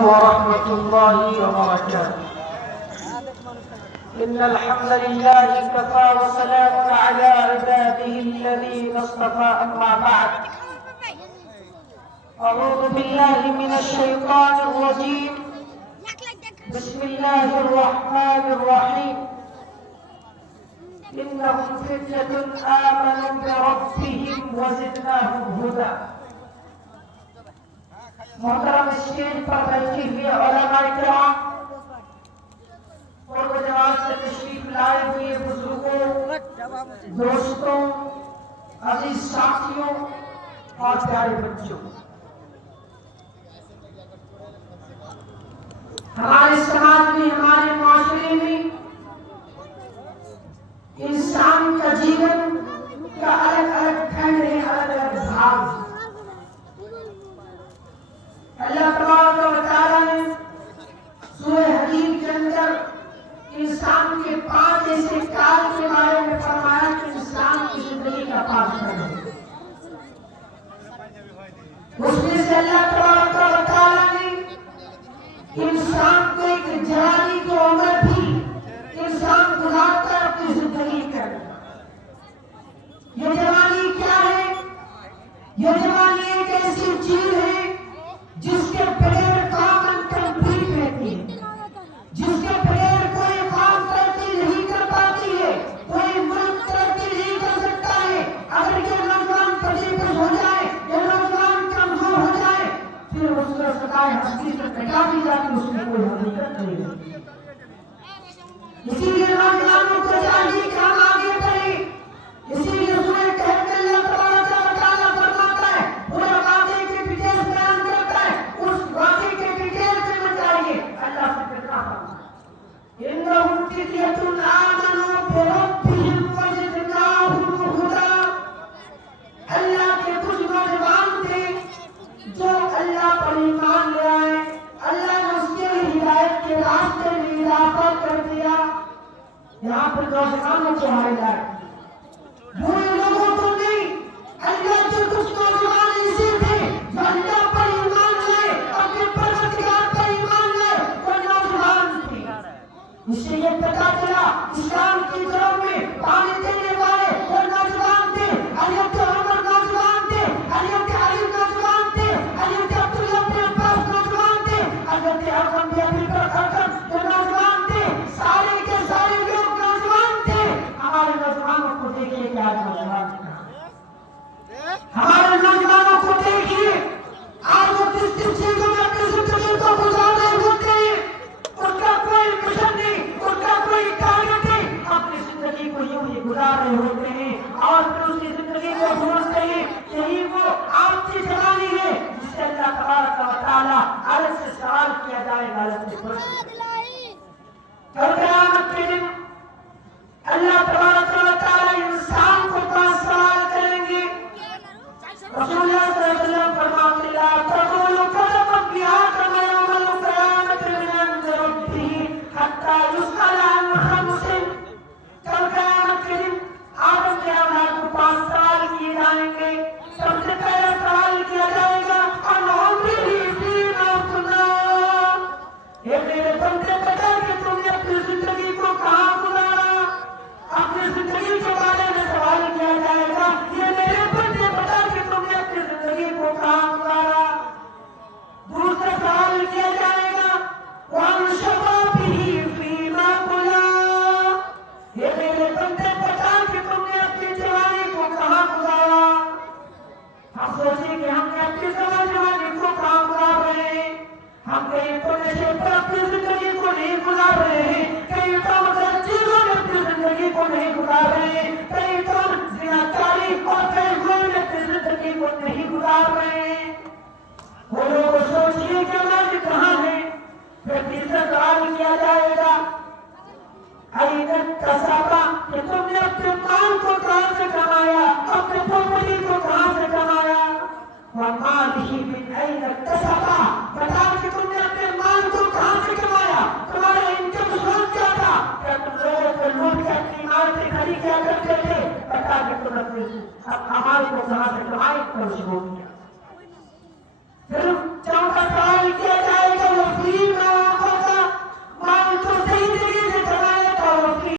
ورحمة الله وبركاته. إن الحمد لله كفى وسلام على عباده الذين اصطفى. أما بعد، أعوذ بالله من الشيطان الرجيم. بسم الله الرحمن الرحيم. إنهم فتية آمنوا بربهم وزدناهم هدى. मोहतरम स्टेज पर बैठी हुई उलमाए किराम और जवाब से तशरीफ लाए हुए बुजुर्गों, दोस्तों, अजीज साथियों और प्यारे बच्चों, हमारे समाज में, हमारे माशरे में इंसान का जीवन का अलग अलग खंड है, अलग अलग भाग। अल्लाह तबारक व तआला ने सूरह हदीद के अंदर इंसान के 5 ऐसे काल के बारे में फरमाया कि इंसान की जिंदगी का 5 खंड है। उसमें से अल्लाह तबारक व तआला ने इंसान को एक जवानी की उम्र भी इंसान गुजारकर अपनी जिंदगी कर। ये जवानी क्या है? ये जवानी एक ऐसी चीज है जिसके बगैर काम इनकम्प्लीट रहती है, जिसके बगैर कोई काम तरक्की नहीं कर पाती है, कोई मुल्क तरक्की नहीं कर सकता है। अगर ये नौजवान पजीपश हो जाए, ये नौजवान कमजोर हो जाए, फिर उसको सदाए हस्ती से कटा भी जाती, उसमें कोई हकीकत नहीं रहती। इसीलिए नौजवानों को चाहिए कि हम आगे बढ़े। इसीलिए सूरह कहफ में अल्लाह तबारक व तआला फरमाता है, पूरे वाक़े की डिटेल्स बयान करता है, उस वाक़े के डिटेल्स में बताइए। अल्लाह से कितना फरमाता है, इन्नहुम फित्यतुन आमनू बिरब्बिहिम वज़िदनाहुम हुदा। अल्लाह के कुछ नौजवान थे जो अल्लाह पर ईमान ले आए, अल्लाह ने उसके लिए हिदायत के रास्ते में इजाफा कर दिया। यहाँ पर नौजवानों को हाईलाइट, बुरे लोगों को नहीं। अल्लाह के कुछ नौजवान ऐसे थे जो अल्लाह पर ईमान लाए, अपने परवरदिगार पर ईमान लाए, वो नौजवान थे। इससे ये पता चला इस्लाम की जड़ों में पानी देने वाले वो नौजवान थे। हज़रत उमर नौजवान थे, हज़रत अली नौजवान थे, हज़रत अब्दुल्लाह बिन अब्बास नौजवान थे, हज़रत अरकम बिन अबी बकर वो नौजवान थे। सारे के सारे लोग नौजवान थे। हमारे नौजवानों को देखिए क्या नौजवान थे। हमारे नौजवानों को देखिए आज वो किस किस चीजों में अपनी जिंदगी को गुजार रहे होते हैं। उनका कोई मिशन नहीं, उनका कोई टारगेट नहीं, अपनी जिंदगी को यूं ही गुजार रहे होते हैं और फिर उसकी जिंदगी को समझते हैं यही वो आपकी जवानी है जिससे अल्लाह तबारक व तआला अलग से सवाल किया जाएगा, अलग से प्रश्न। कल क़यामत के दिन अल्लाह तबारक व तआला इंसान को 5 सवाल करेंगे। रसूलुल्लाह सल्लल्लाहु अलैहि वसल्लम फरमाते हैं, ला तक़ूलू कदमत बिआदम यौमल क़यामत मिन रब्बिही हत्ता युसअल अन खम्सिन। कल क़यामत के दिन आदम के औलाद को 5 सवाल किए जाएंगे। सबसे पहला सवाल किया जाएगा, अन उम्रिही फीमा अफ़ना। हे मेरे बंदे, बता कि तुमने अपनी जिंदगी को कहाँ गुजारा। अपनी जिंदगी के बारे में सवाल किया जाएगा, ये मेरे बंदे बता कि तुमने अपनी जिंदगी को कहाँ गुजारा। दूसरा सवाल किया जाएगा, वअन शबाबिही फीमा अफ़ना। ये मेरे बंदे बता कि तुमने अपनी जवानी को कहाँ गुजारा। हम सोचे कि हमने अपनी जवानी को कहाँ गुजार रहे हैं। हम कहीं तो नशे पर अपनी जिंदगी को नहीं गुजार रहे हैं, कहीं तो मतलब चीजों में अपनी जिंदगी को नहीं गुजार रहे हैं, कहीं तो ज़िनाकारी और कहीं हुए में अपनी जिंदगी को नहीं गुजार रहे हैं। वो लोग सोचिए कि